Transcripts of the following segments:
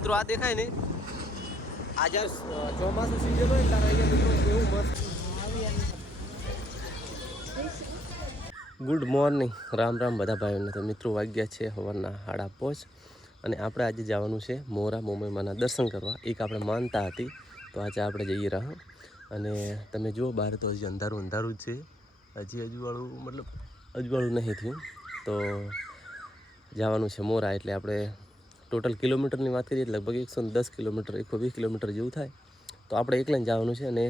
મિત્રો આ દેખાય ને આ જ્યારે ચોમાસું સીઝન હોય ત્યારે અહીંયા મિત્રો એવું મસ્ત. ગુડ મોર્નિંગ, રામ રામ બધા ભાઈઓને. તો મિત્રો વાગ્યા છે સવારના 5:30 અને આપણે આજે જવાનું છે મોરા મોમેમાના દર્શન કરવા. એક આપણે માનતા હતી તો આજે આપણે જઈએ રહ્યા. અને તમે જુઓ બહાર તો હજી અંધારું અંધારું જ છે, હજી અજવાળું મતલબ અજવાળું નહીં થયું. તો જવાનું છે મોરા. એટલે આપણે ટોટલ કિલોમીટરની વાત કરીએ લગભગ 110 કિલોમીટર 120 કિલોમીટર જેવું થાય. તો આપણે એકલા જવાનું છે. અને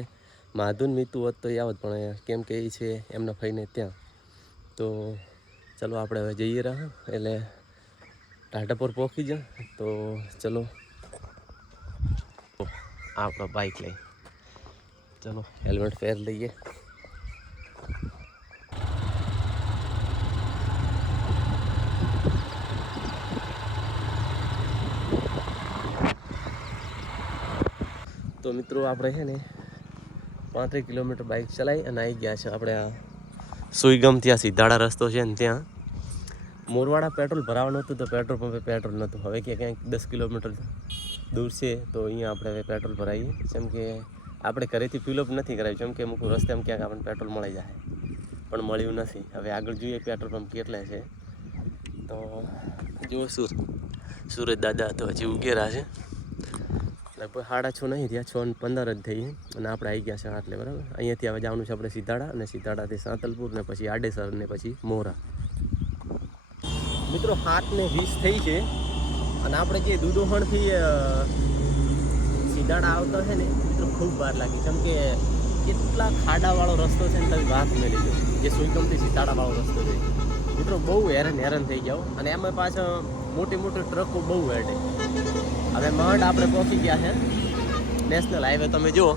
માધુન મીતું હોત તો આવત, પણ કેમ કે એ છે એમના ફઈને ત્યાં. તો ચલો આપણે હવે જઈએ રહ્યા. એટલે ટાટા પર પહોંચી જાય. તો ચલો આપણો બાઇક લઈ ચલો, હેલ્મેટ પહેર લઈએ. તો મિત્રો આપણે છે ને 35 કિલોમીટર બાઇક ચલાવી અને આવી ગયા છે આપણે આ સુઈગમ. ત્યાં સીધાડા રસ્તો છે ને ત્યાં મોરવાડા પેટ્રોલ ભરાવાનું હતું તો પેટ્રોલ પંપે પેટ્રોલ નહોતું. હવે ક્યાંક 10 કિલોમીટર દૂર છે તો અહીંયા આપણે હવે પેટ્રોલ ભરાવીએ. જેમ કે આપણે ઘરેથી ફિલઅપ નથી કરાવ્યું, જેમ કે અમુક રસ્તામાં ક્યાંક આપણને પેટ્રોલ મળી જાય, પણ મળ્યું નથી. હવે આગળ જોઈએ પેટ્રોલ પંપ કેટલા છે. તો જુઓ સુરત દાદા તો હજી ઉગેરા છે. લગભગ 6:30 નહીં થયા, 6:15 જ થઈ. અને આપણે આવી ગયા છે આટલે, બરાબર. અહીંયાથી હવે જવાનું છે આપણે સીધાડા, અને સીધાડાથી સાંતલપુર, ને પછી આડેસર, ને પછી મોરા. મિત્રો 7:20 થઈ છે અને આપણે જે દુધોહણથી સીધાડા આવતા છે ને મિત્રો ખૂબ વાર લાગી. કેમ કે કેટલા ખાડાવાળો રસ્તો છે ને તમે વાત મેળવી લો. જે સુઈગમથી સીધાડાવાળો રસ્તો છે મિત્રો, બહુ હેરાન થઈ જાઓ. અને એમાં પાછળ મોટી મોટી ટ્રકો બહુ હેડે. હવે માંડ આપણે પહોંચી ગયા છે નેશનલ હાઈવે. તમે જુઓ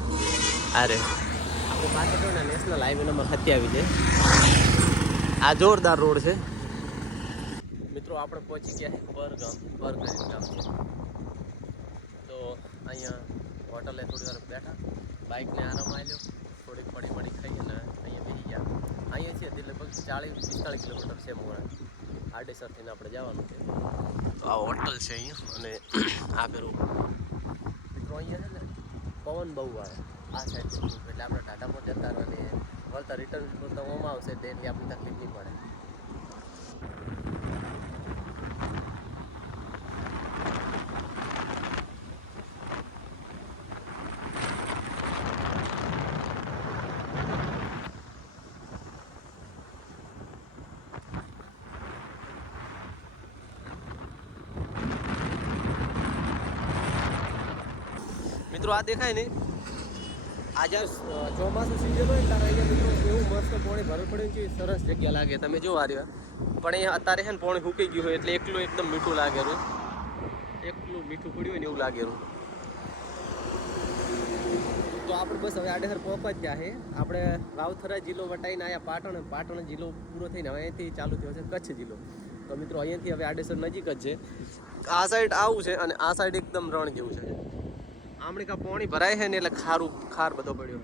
અરે આપણે પાછળ જો ને નેશનલ હાઈવે નંબર 27 છે. આ જોરદાર રોડ છે મિત્રો. આપણે પહોંચી ગયા છે બરગમ ગામ છે. તો અહીંયા હોટલે થોડી વાર બેઠા, બાઇકને આરામ આવ્યો, થોડીક પડી ખાઈ અને અહીંયા બેસી ગયા. અહીંયા છે લગભગ 40-45 કિલોમીટર છે મોરા. આડેસરથી આપણે જવાનું છે. તો આ હોટલ છે અહીંયા. અને આ પેલું મિત્રો અહીંયા છે ને પવન બહુ આવે આ સાઈડ, એટલે આપણે ટાટા પર જતા અને વળતા રિટર્ન તો ઓમાં આવશે એટલે આપણી તકલીફ નહીં પડે. મિત્રો આ દેખાય ને આ જ્યારે ચોમાસું સીઝન હોય ત્યારે અહીંયા મિત્રો એવું મસ્ત પાણી ભરવું પડે છે. સરસ જગ્યા લાગે. તમે જો આ રહ્યા, પણ અહીંયા અત્યારે છે ને પાણી સૂકાઈ ગયું હોય એટલે એકલું એકદમ મીઠું લાગેલું, એકલું મીઠું પડ્યું હોય ને એવું લાગેલું. તો આપણે બસ હવે આડેસર પહોંચવા જ ગયા છે. આપણે વાવથરા જિલ્લો વટાઈને આવ્યા પાટણ જિલ્લો પૂરો થઈને હવે અહીંયાથી ચાલુ થયો છે કચ્છ જિલ્લો. તો મિત્રો અહીંયાથી હવે આડેસર નજીક જ છે. આ સાઈડ આવું છે અને આ સાઈડ એકદમ રણ જેવું છે. આમણે કાં પાણી ભરાય છે ને એટલે ખાર બધો પડ્યો.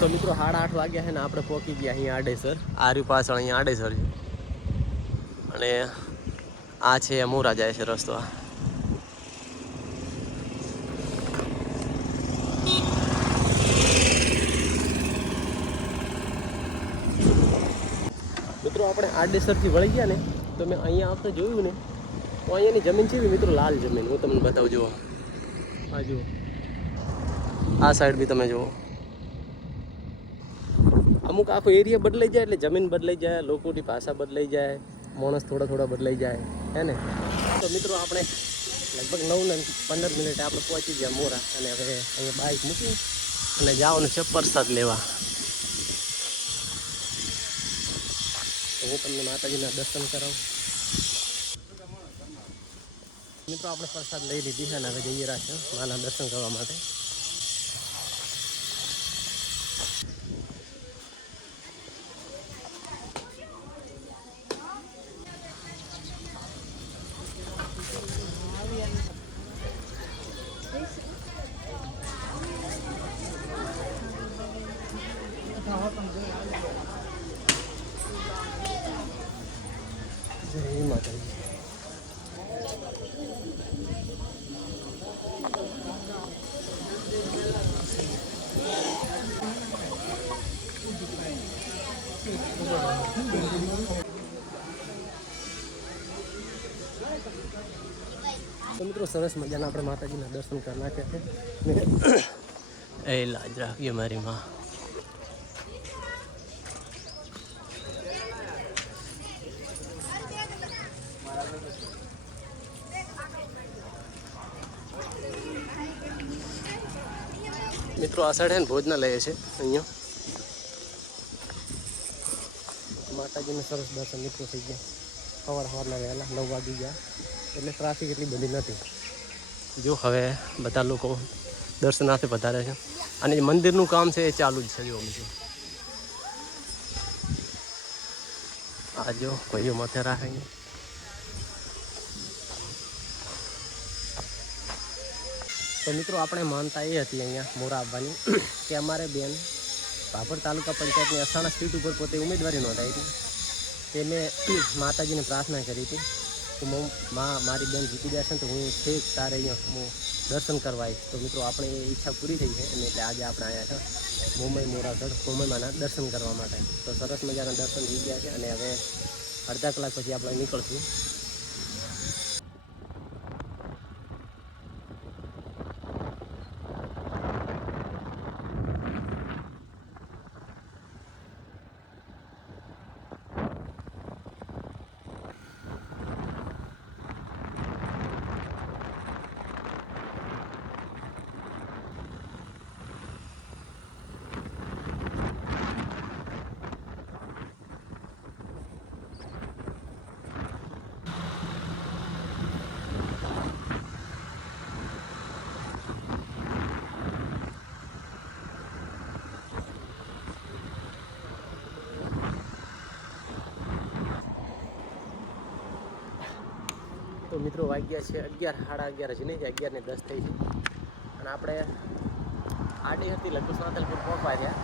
તો મિત્રો 8:30 વાગ્યા છે ને આપણે પહોંચી ગયા અહીંયા આડેસર. આર્યું પાછળ અહીંયા આડેસર છે અને આ છે મોરા જાય છે રસ્તો. મિત્રો આપણે આડેસરથી વળી ગયા ને તો મેં અહીંયા આવતા જોયું ને તો અહીંયાની જમીન છે મિત્રો લાલ જમીન. હું તમને બતાવું. જુઓ આ જુઓ, આ સાઈડ બી તમે જુઓ. અમુક આખો એરિયા બદલાઈ જાય એટલે જમીન બદલાઈ જાય, લોકોની ભાષા બદલાઈ જાય, માણસ થોડા બદલાઈ જાય, હે ને. તો મિત્રો આપણે લગભગ 9-15 મિનિટે આપણે પહોંચી ગયા મોરા. અને હવે અહીંયા બાઇક મૂકી અને જવાનું છે પ્રસાદ લેવા. તો હું તમને માતાજીના દર્શન કરાવું. મિત્રો આપણે પ્રસાદ લઈ લીધી છે અને હવે જઈએ રહ્યા છે માના દર્શન કરવા માટે. જય માતાજી. તો મિત્રો સરસ મજાના આપણે માતાજીના દર્શન કરી નાખ્યા છે એ લાજ રાખીએ મારી માં. મિત્રો આ સાઈડ ભોજનાલય છે અહીંયા માતાજીને સરસ દર્શન મિત્રો થઈ ગયા. સવારના વહેલા 9 વાગી ગયા એટલે ટ્રાફિક એટલી બધી નથી. જો હવે બધા લોકો દર્શનાર્થે વધારે છે અને જે મંદિરનું કામ છે એ ચાલુ જ છે. જો મિત્રો આ જો ભાઈઓ માથે રાખે. તો મિત્રો આપણે માનતા એ હતી અહીંયા મોરા આવવાની કે અમારે બેન ભાભર તાલુકા પંચાયતની અસાણા સીટ ઉપર પોતે ઉમેદવારી નોંધાવી હતી. તેને માતાજીને પ્રાર્થના કરી હતી કે મારી બેન જીતી જશે ને તો હું છેક તારે અહીંયા હું દર્શન કરવા આવીશ. તો મિત્રો આપણે એ ઈચ્છા પૂરી થઈ છે અને એટલે આજે આપણે આવ્યા છે મુંબઈ મોરાગઢ મુંબઈમાંના દર્શન કરવા માટે. તો સરસ મજાના દર્શન થઈ ગયા છે અને હવે અડધા કલાક પછી આપણે નીકળશું. તો મિત્રો વાગ્યા છે 11, સાડા 11 જ નહીં, 11:10 થઈ છે અને આપણે આડી હતી લગભગ સાંતલપુર પહોંચવા રહ્યા.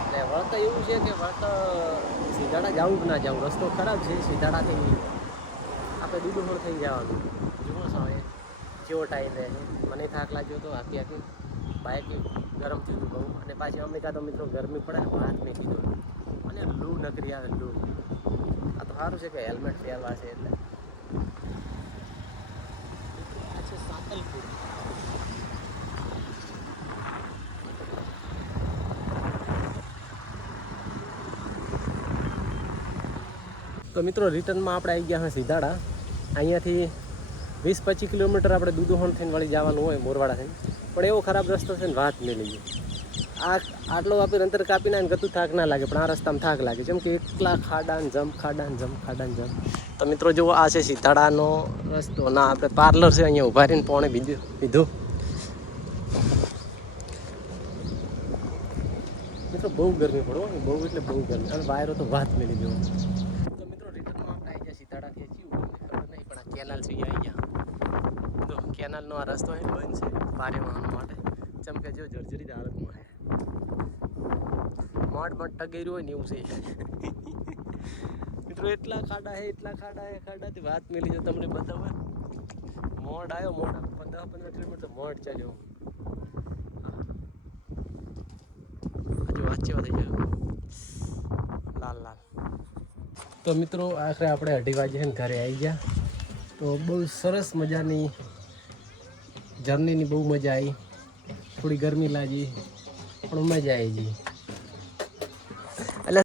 એટલે વળતા એવું છે કે વળતા સીધાડા જવું કે ના જવું, રસ્તો ખરાબ છે. સીધાડાથી આપણે દૂધોળ થઈ જવાનું. જુઓ છો એ જેવો ટાઈમ રહે છે. મને થાક લાગ્યો હતો હાથી બાઇક ગરમ થયું હતું બહુ. અને પાછી અમેરિકા તો મિત્રો ગરમી પડે ને હાથ નહીં કીધું અને લૂ નકરી આવે લૂ. આ તો સારું છે કે હેલ્મેટ પહેરવા છે એટલે. તો મિત્રો રિટર્નમાં આપણે આવી ગયા હા સીધાડા. અહીંયાથી 20-25 કિલોમીટર આપણે દૂધોહણ થઈને વળી જવાનું હોય મોરવાડા થઈને. પણ એવો ખરાબ રસ્તો છે ને વાત નહીં લઈએ. આટલો આપણે અંતર કાપીને આવીને ગતું થાક ના લાગે, પણ આ રસ્તામાં થાક લાગે જેમ કે એકલા ખાડા ને જમ, ખાડા ને જમ, ખાડા ને જમ. તો મિત્રો જુઓ આ છે સીધાડાનો રસ્તો. ના આપણે પાર્લર છે અહીંયા ઊભા રહીને પોણે પીધું. મિત્રો બહુ ગરમી પડો, બહુ એટલે બહુ ગરમી અને વાયરો તો વાત મેલી દેવો. તો મિત્રો રિટર્નમાં આપણે આવી ગયા સીધાડાથી ખબર નહીં, પણ આ કેનાલ છે આવી ગયા. તો કેનાલનો આ રસ્તો એ બંધ છે ભારે વાહનો માટે. જેમ કે જો જર્જરિત હાલતમાં છે, મોટ ટગેર્યું હોય ને એવું છે. મિત્રો એટલા ખાડા છે, ખાડાથી વાત મેલી જો તમને બતાવવા. મોડ આવ્યો, મોડ 10-15 કિલોમીટર મોડ ચાલ્યો. હજુ વાંચવા થઈ જાય લાલ. તો મિત્રો આખરે આપણે 2:30 વાગે ઘરે આવી ગયા. તો બહુ સરસ મજાની જર્નીની બહુ મજા આવી. થોડી ગરમી લાગી પણ મજા આવી ગઈ.